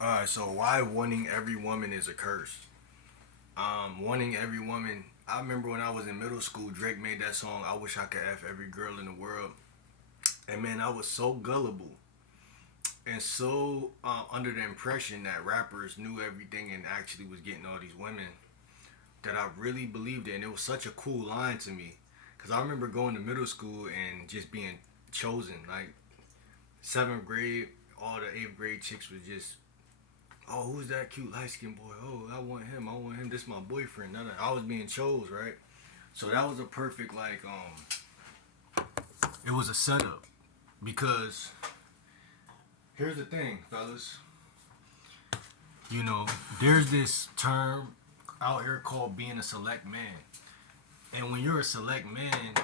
Alright, so why wanting every woman is a curse? Wanting every woman. I remember when I was in middle school, Drake made that song, I Wish I Could F Every Girl in the World. And man, I was so gullible and so under the impression that rappers knew everything and actually was getting all these women that I really believed it. And it was such a cool line to me. Because I remember going to middle school and just being chosen. Like, seventh grade, all the eighth grade chicks was just, oh, who's that cute light skinned boy? Oh, I want him. I want him. This is my boyfriend. I was being chose, right? So that was a perfect it was a setup because here's the thing, fellas. You know, there's this term out here called being a select man, and when you're a select man,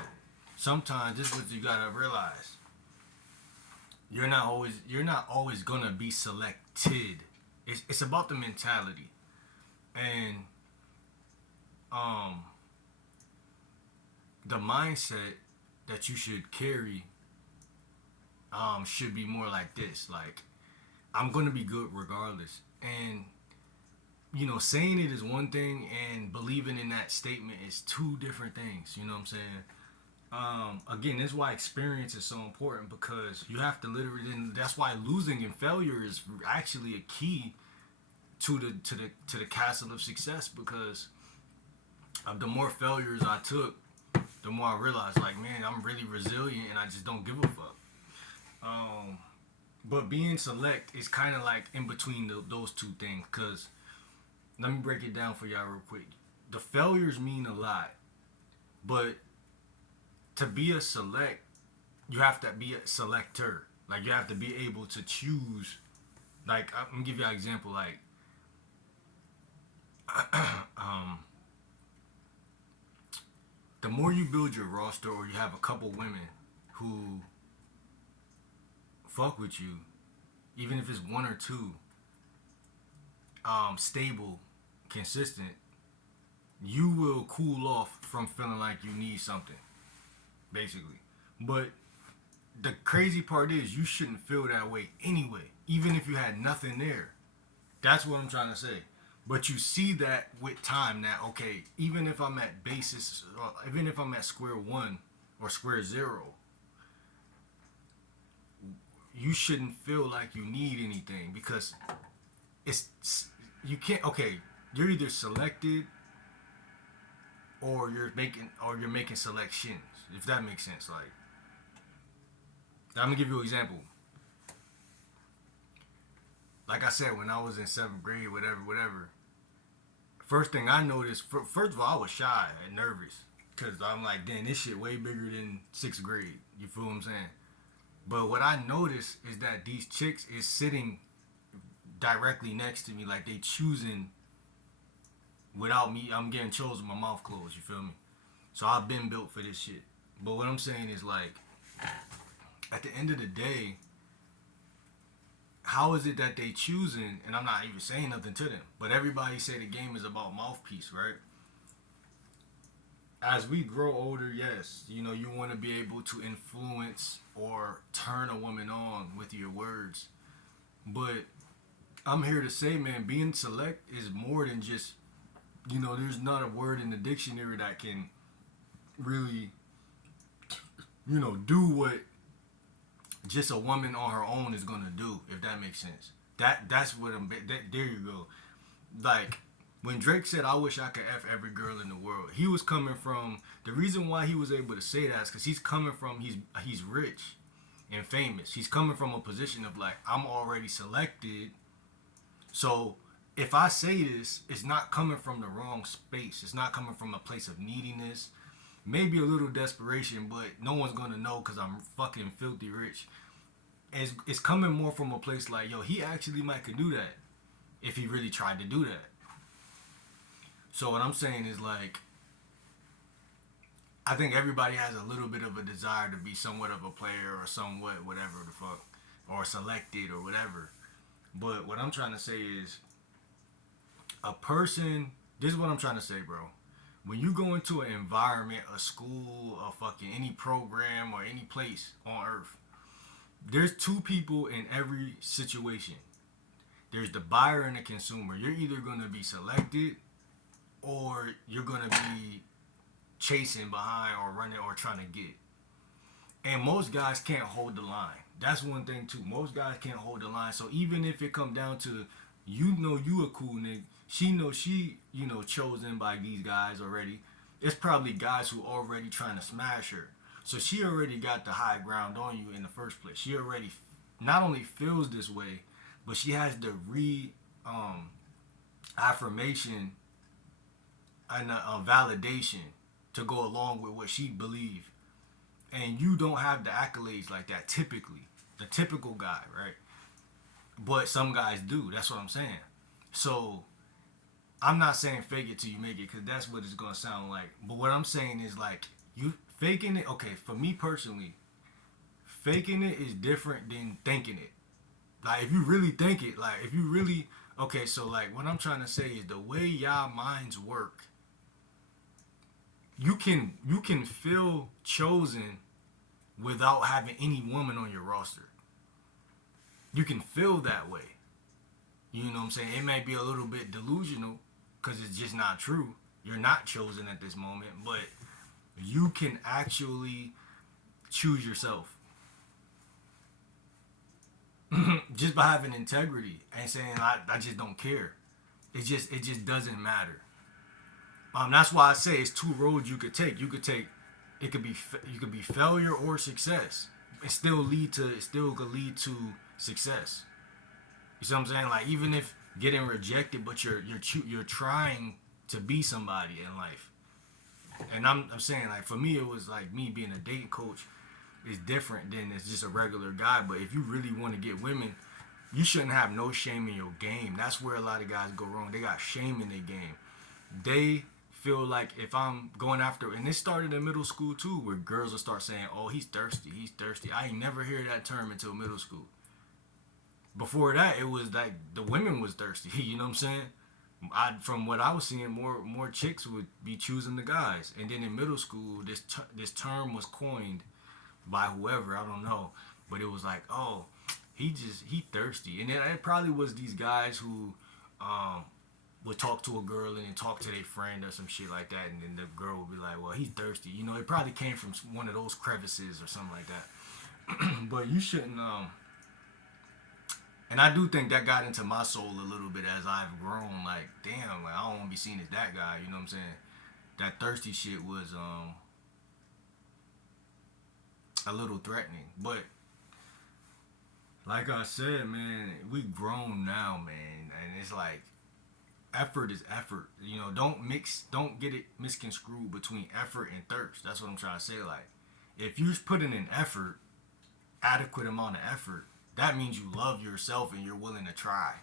sometimes this is what you gotta realize. You're not always gonna be selected. It's about the mentality and um the mindset that you should carry should be more like this. Like, I'm gonna be good regardless. And you know, saying it is one thing and believing in that statement is two different things. You know what I'm saying? Again, that's why experience is so important because you have to literally. And that's why losing and failure is actually a key to the castle of success because the more failures I took, the more I realized, like, man, I'm really resilient and I just don't give a fuck. Um, but being select is kind of like in between those two things. Cause let me break it down for y'all real quick. The failures mean a lot, but to be a select, you have to be a selector. Like you have to be able to choose. Like I'm gonna give you an example. Like um, the more you build your roster, or you have a couple women who fuck with you, even if it's one or two, stable, consistent, you will cool off from feeling like you need something, basically. But the crazy part is you shouldn't feel that way anyway, even if you had nothing there. That's what I'm trying to say. But you see that with time that okay, even if I'm at basis, even if I'm at square one or square zero, you shouldn't feel like you need anything because it's you can't. Okay, you're either selected or you're making selections. If that makes sense, like I'm gonna give you an example. Like I said, when I was in seventh grade, whatever. First thing I noticed, first of all, I was shy and nervous because I'm like, damn, this shit way bigger than sixth grade. You feel what I'm saying? But what I noticed is that these chicks is sitting directly next to me, like they choosing without me. I'm getting chosen with my mouth closed. You feel me? So I've been built for this shit. But what I'm saying is like, at the end of the day, how is it that they choosing? And I'm not even saying nothing to them, but everybody say the game is about mouthpiece, right? As we grow older, yes, you know, you want to be able to influence or turn a woman on with your words. But I'm here to say, man, being select is more than just, you know, there's not a word in the dictionary that can really, you know, do what just a woman on her own is gonna do, if that makes sense. That's what there you go. Like when Drake said, "I wish I could f every girl in the world," he was coming from the reason why he was able to say that is because he's coming from he's rich and famous. He's coming from a position of like I'm already selected, so if I say this, it's not coming from the wrong space. It's not coming from a place of neediness. Maybe a little desperation, but no one's gonna know because I'm fucking filthy rich. It's coming more from a place like, yo, he actually might could do that if he really tried to do that. So what I'm saying is like, I think everybody has a little bit of a desire to be somewhat of a player or somewhat whatever the fuck, or selected or whatever. But what I'm trying to say is, a person. This is what I'm trying to say, bro. When you go into an environment, a school, a fucking any program or any place on earth, there's two people in every situation. There's the buyer and the consumer. You're either gonna be selected or you're gonna be chasing behind or running or trying to get. And most guys can't hold the line. That's one thing too. Most guys can't hold the line. So even if it come down to, you know, you a cool nigga, she knows she, you know, chosen by these guys already. It's probably guys who already trying to smash her. So she already got the high ground on you in the first place. She already not only feels this way, but she has the affirmation and validation to go along with what she believes. And you don't have the accolades like that typically. The typical guy, right? But some guys do. That's what I'm saying. So I'm not saying fake it till you make it, because that's what it's gonna sound like. But what I'm saying is, like, you faking it. Okay, for me personally, faking it is different than thinking it. Like, if you really think it, like, if you really, okay, so like what I'm trying to say is the way y'all minds work. You can feel chosen without having any woman on your roster. You can feel that way. You know what I'm saying? It may be a little bit delusional because it's just not true. You're not chosen at this moment, but you can actually choose yourself just by having integrity and saying I just don't care. It just doesn't matter. That's why I say it's two roads you could take. It could be you could be failure or success. It still could lead to success. You see what I'm saying? Like, even if getting rejected, but you're trying to be somebody in life. And I'm saying, like, for me, it was like me being a dating coach is different than it's just a regular guy. But if you really want to get women, you shouldn't have no shame in your game. That's where a lot of guys go wrong. They got shame in their game. They feel like if I'm going after, and it started in middle school too, where girls will start saying, "Oh, he's thirsty, he's thirsty." I ain't never hear that term until middle school. Before that, it was like the women was thirsty. You know what I'm saying? From what I was seeing, more chicks would be choosing the guys. And then in middle school, this term was coined by whoever, I don't know, but it was like, oh, he thirsty. And then it probably was these guys who would talk to a girl and then talk to their friend or some shit like that, and then the girl would be like, well, he's thirsty. You know, it probably came from one of those crevices or something like that. But you shouldn't. And I do think that got into my soul a little bit as I've grown. Like, damn, like, I don't want to be seen as that guy. You know what I'm saying? That thirsty shit was a little threatening. But like I said, man, we grown now, man, and it's like effort is effort. You know, don't get it misconstrued between effort and thirst. That's what I'm trying to say. Like, if you're putting in effort, adequate amount of effort, that means you love yourself and you're willing to try.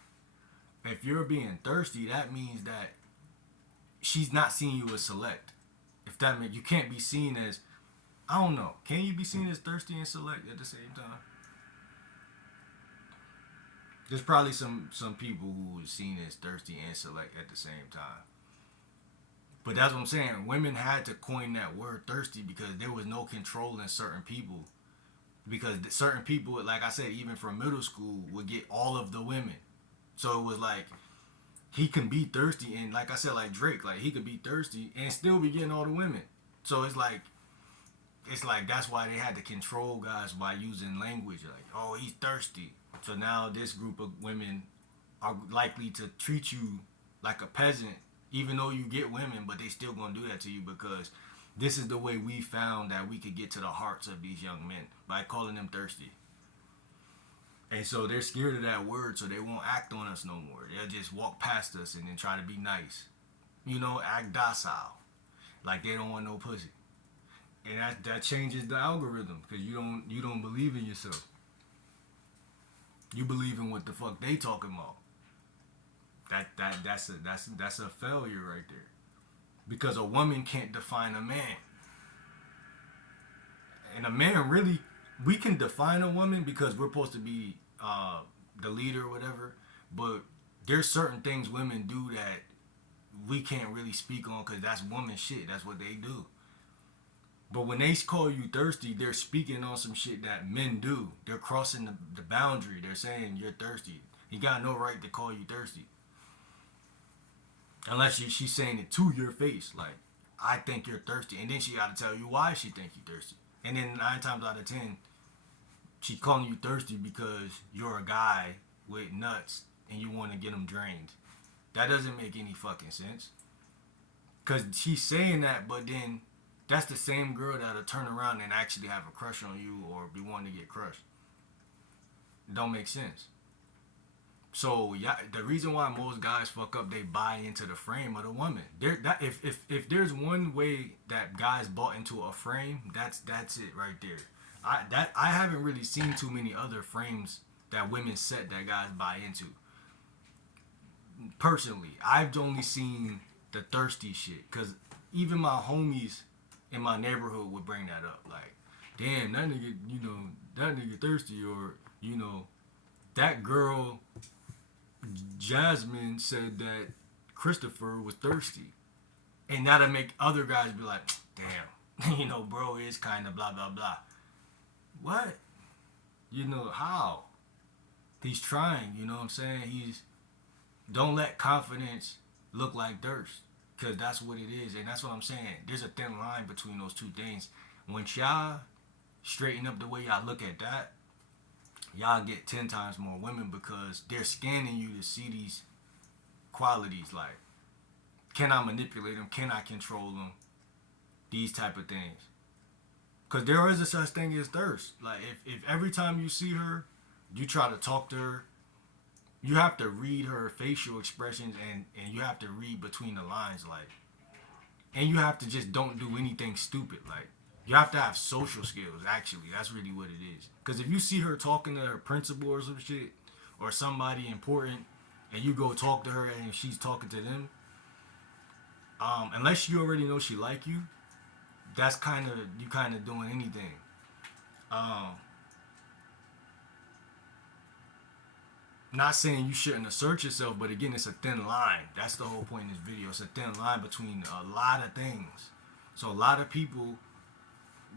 If you're being thirsty, that means that she's not seeing you as select. If that means you can't be seen as, I don't know, can you be seen as thirsty and select at the same time? There's probably some people who are seen as thirsty and select at the same time. But that's what I'm saying. Women had to coin that word thirsty because there was no controlling certain people. Because certain people, like I said, even from middle school, would get all of the women. So it was like, he can be thirsty, and like I said, like Drake, like he could be thirsty and still be getting all the women. So it's like that's why they had to control guys by using language like, oh, he's thirsty. So now this group of women are likely to treat you like a peasant, even though you get women, but they still gonna do that to you because this is the way we found that we could get to the hearts of these young men, by calling them thirsty. And so they're scared of that word, so they won't act on us no more. They'll just walk past us and then try to be nice. You know, act docile. Like they don't want no pussy. And that changes the algorithm because you don't believe in yourself. You believe in what the fuck they talking about. That's a failure right there. Because a woman can't define a man. And a man really, we can define a woman because we're supposed to be the leader or whatever. But there's certain things women do that we can't really speak on because that's woman shit. That's what they do. But when they call you thirsty, they're speaking on some shit that men do. They're crossing the boundary. They're saying you're thirsty. He got no right to call you thirsty. Unless she's saying it to your face, like, I think you're thirsty. And then she got to tell you why she think you thirsty. And then 9 times out of 10, she's calling you thirsty because you're a guy with nuts and you want to get them drained. That doesn't make any fucking sense. Because she's saying that, but then that's the same girl that'll turn around and actually have a crush on you or be wanting to get crushed. It don't make sense. So yeah, the reason why most guys fuck up, they buy into the frame of the woman. If there's one way that guys bought into a frame, that's it right there. I haven't really seen too many other frames that women set that guys buy into. Personally, I've only seen the thirsty shit, cause even my homies in my neighborhood would bring that up. Like, damn, that nigga, that nigga thirsty, or that girl Jasmine said that Christopher was thirsty, and that'll make other guys be like, damn, bro is kind of blah blah blah. What? How? He's trying. You know what I'm saying? Don't let confidence look like thirst, because that's what it is, and that's what I'm saying. There's a thin line between those two things. When y'all straighten up the way y'all look at that, y'all get 10 times more women, because they're scanning you to see these qualities. Like, can I manipulate them? Can I control them? These type of things. Because there is a such thing as thirst. Like, if every time you see her, you try to talk to her, you have to read her facial expressions, and you have to read between the lines. Like, and you have to just don't do anything stupid. Like, you have to have social skills, actually. That's really what it is. Because if you see her talking to her principal or some shit, or somebody important, and you go talk to her and she's talking to them, unless you already know she like you, that's kind of doing anything. Not saying you shouldn't assert yourself, but again, it's a thin line. That's the whole point of this video. It's a thin line between a lot of things. So a lot of people,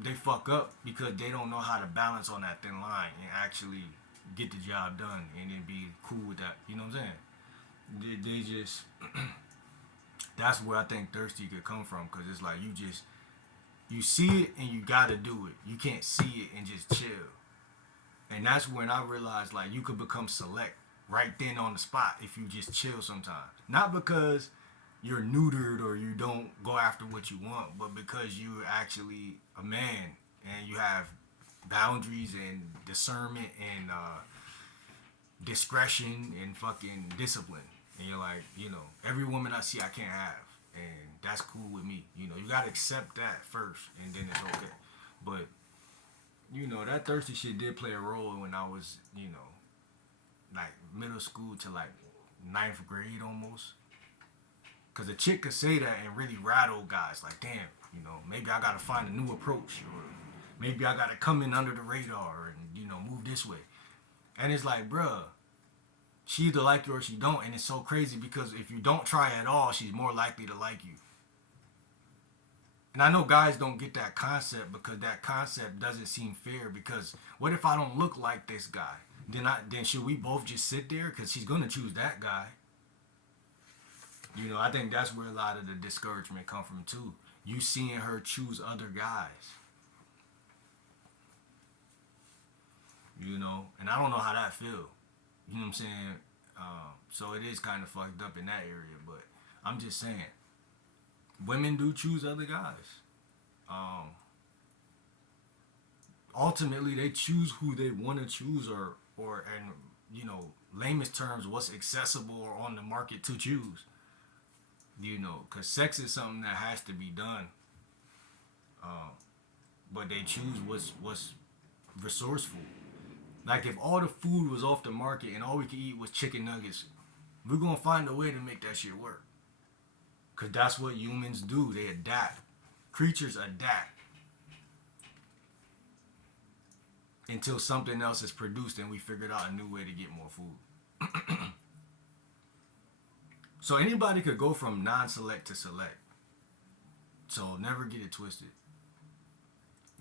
they fuck up because they don't know how to balance on that thin line and actually get the job done and then be cool with that. You know what I'm saying? They just that's where I think thirsty could come from, because it's like you see it and you gotta do it. You can't see it and just chill. And that's when I realized, like, you could become select right then on the spot if you just chill sometimes. Not because you're neutered or you don't go after what you want, but because you're actually a man and you have boundaries and discernment and discretion and fucking discipline. And you're like, every woman I see I can't have. And that's cool with me. You gotta accept that first, and then it's okay. But that thirsty shit did play a role when I was, like middle school to like 9th grade almost. Because a chick could say that and really rattle guys. Like, damn, maybe I got to find a new approach. Or maybe I got to come in under the radar and, move this way. And it's like, bruh, she either like you or she don't. And it's so crazy because if you don't try at all, she's more likely to like you. And I know guys don't get that concept because that concept doesn't seem fair, because what if I don't look like this guy? Then should we both just sit there? Because she's going to choose that guy. I think that's where a lot of the discouragement come from too. You seeing her choose other guys. And I don't know how that feel. You know what I'm saying? So it is kind of fucked up in that area, but I'm just saying. Women do choose other guys. Ultimately, they choose who they want to choose, or lamest terms, what's accessible or on the market to choose. Because sex is something that has to be done. But they choose what's resourceful. Like, if all the food was off the market and all we could eat was chicken nuggets, we're going to find a way to make that shit work. Because that's what humans do. They adapt. Creatures adapt. Until something else is produced and we figured out a new way to get more food. So anybody could go from non-select to select. So never get it twisted.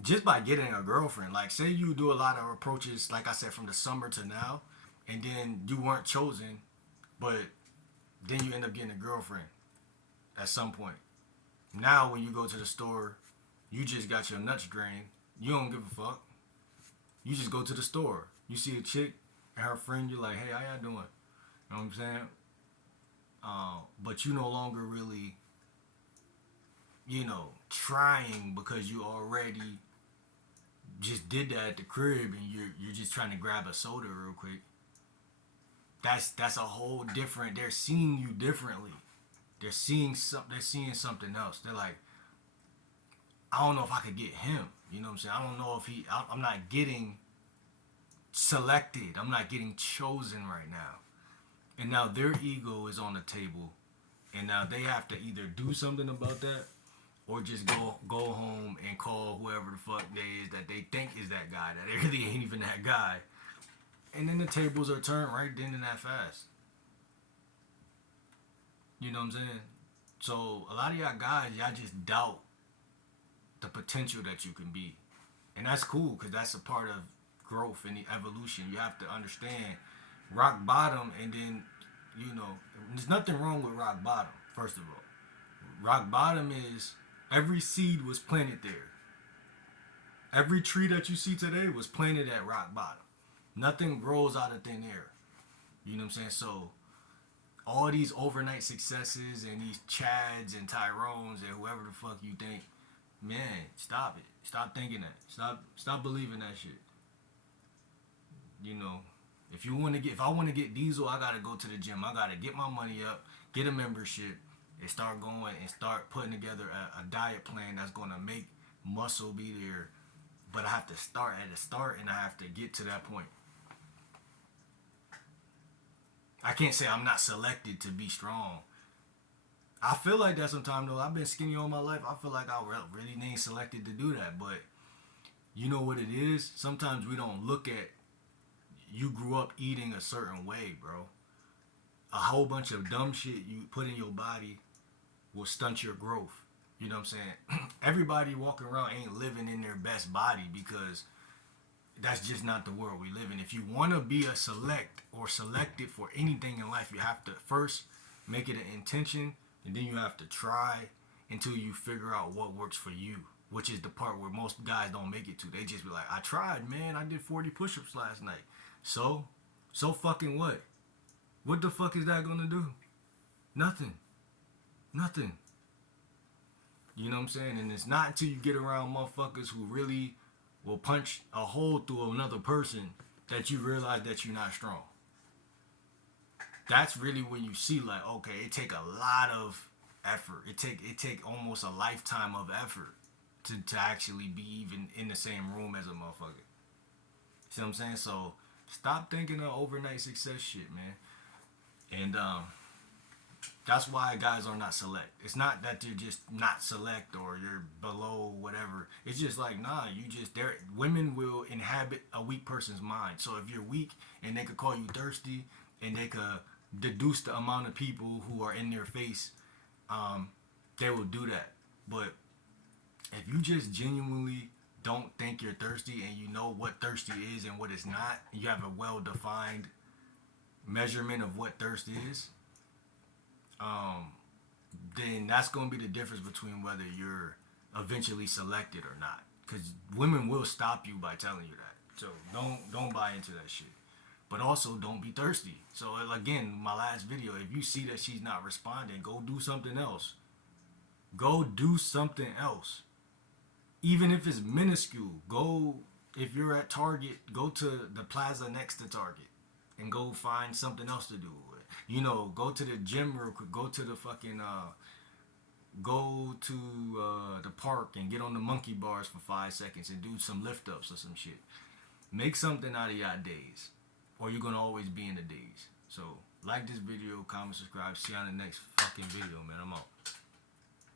Just by getting a girlfriend. Like, say you do a lot of approaches, like I said, from the summer to now, and then you weren't chosen, but then you end up getting a girlfriend at some point. Now when you go to the store, you just got your nuts drained. You don't give a fuck. You just go to the store. You see a chick and her friend, you're like, hey, how y'all doing? You know what I'm saying? But you no longer really, trying because you already just did that at the crib and you're just trying to grab a soda real quick. That's a whole different. They're seeing you differently. They're seeing something else. They're like, I don't know if I could get him. You know what I'm saying? I don't know if I'm not getting selected. I'm not getting chosen right now. And now their ego is on the table. And now they have to either do something about that or just go home and call whoever the fuck they is that they think is that guy. That it really ain't even that guy. And then the tables are turned right then and that fast. You know what I'm saying? So a lot of y'all guys, y'all just doubt the potential that you can be. And that's cool because that's a part of growth and the evolution. You have to understand rock bottom, and then, there's nothing wrong with rock bottom, first of all. Rock bottom is every seed was planted there. Every tree that you see today was planted at rock bottom. Nothing grows out of thin air. You know what I'm saying? So all these overnight successes and these Chads and Tyrones and whoever the fuck you think, man, stop it. Stop thinking that. Stop believing that shit. If I want to get Diesel, I gotta go to the gym. I gotta get my money up, get a membership, and start going and start putting together a diet plan that's gonna make muscle be there. But I have to start at the start, and I have to get to that point. I can't say I'm not selected to be strong. I feel like that sometimes though. I've been skinny all my life. I feel like I really ain't selected to do that. But you know what it is? Sometimes we don't look at you grew up eating a certain way, bro. A whole bunch of dumb shit you put in your body will stunt your growth. You know what I'm saying? Everybody walking around ain't living in their best body because that's just not the world we live in. If you want to be a select or selected for anything in life, you have to first make it an intention, and then you have to try until you figure out what works for you, which is the part where most guys don't make it to. They just be like, I tried, man. I did 40 push-ups last night. So fucking what? What the fuck is that gonna do? Nothing. You know what I'm saying? And it's not until you get around motherfuckers who really will punch a hole through another person that you realize that you're not strong. That's really when you see like, okay, it take a lot of effort. It take almost a lifetime of effort to actually be even in the same room as a motherfucker. See what I'm saying? So stop thinking of overnight success shit, man. And that's why guys are not select. It's not that you're just not select or you're below whatever. It's just like, nah, women will inhabit a weak person's mind. So if you're weak and they could call you thirsty and they could deduce the amount of people who are in their face, they will do that. But if you just genuinely don't think you're thirsty and you know what thirsty is and what it's not, you have a well-defined measurement of what thirst is, then that's going to be the difference between whether you're eventually selected or not. Because women will stop you by telling you that. So don't buy into that shit. But also don't be thirsty. So again, my last video, if you see that she's not responding, go do something else. Go do something else. Even if it's minuscule, if you're at Target, go to the plaza next to Target and go find something else to do. Go to the gym real quick. Go to the fucking, the park and get on the monkey bars for 5 seconds and do some lift ups or some shit. Make something out of your days, or you're gonna always be in the days. So like this video, comment, subscribe. See you on the next fucking video, man. I'm out.